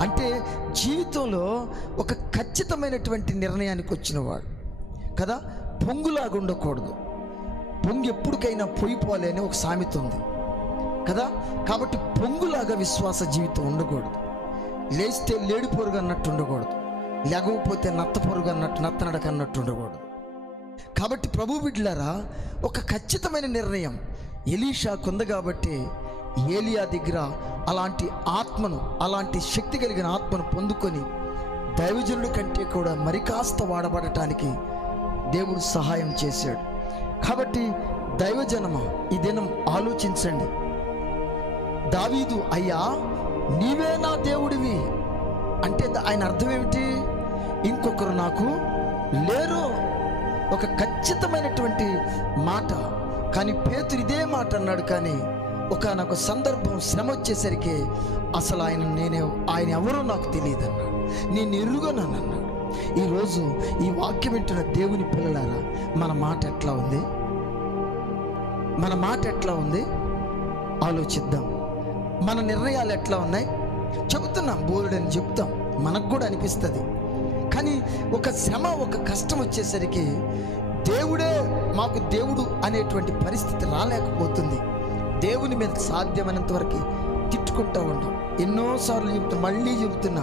అంటే జీవితంలో ఒక ఖచ్చితమైనటువంటి నిర్ణయానికి వచ్చినవాడు కదా. పొంగులాగా ఉండకూడదు. పొంగు ఎప్పటికైనా పోయిపోలే అని ఒక సామెత ఉంది కదా. కాబట్టి పొంగులాగా విశ్వాస జీవితం ఉండకూడదు. లేస్తే లేడి పొరుగు అన్నట్టు ఉండకూడదు, లేకపోతే నత్త పొరుగు అన్నట్టు, నత్తనడక అన్నట్టు ఉండకూడదు. కాబట్టి ప్రభు బిడ్డలారా, ఒక ఖచ్చితమైన నిర్ణయం ఎలీషాకు ఉంది. కాబట్టి ఏలియా దగ్గర అలాంటి ఆత్మను, అలాంటి శక్తి కలిగిన ఆత్మను పొందుకొని దైవజనుడి కంటే కూడా మరి కాస్త వాడబడటానికి దేవుడు సహాయం చేశాడు. కాబట్టి దైవజనమ, ఈ దినం ఆలోచించండి. దావీదు, అయ్యా నీవే నా దేవుడివి అంటే ఆయన అర్థం ఏమిటి? ఇంకొకరు నాకు లేరు. ఒక ఖచ్చితమైనటువంటి మాట. కానీ పేతురు ఇదే మాట అన్నాడు. కానీ ఒకానొక సందర్భం, శ్రమ వచ్చేసరికి అసలు ఆయన ఎవరో నాకు తెలియదు అన్నాడు. నేను ఎరుగను అన్నాడు. ఈరోజు ఈ వాక్యం వింటున్న దేవుని పిల్లలారా, మన మాట ఎట్లా ఉంది? మన మాట ఎట్లా ఉంది? ఆలోచిద్దాం. మన నిర్ణయాలు ఎట్లా ఉన్నాయి? చెబుతున్నాం, బోలుడని చెప్తాం, మనకు కూడా అనిపిస్తుంది. కానీ ఒక శ్రమ, ఒక కష్టం వచ్చేసరికి దేవుడే మాకు దేవుడు అనేటువంటి పరిస్థితి రాలేకపోతుంది. దేవుని మీద సాధ్యమైనంత వరకు తిట్టుకుంటూ ఉంటాం. ఎన్నోసార్లు మళ్ళీ చెబుతున్నా,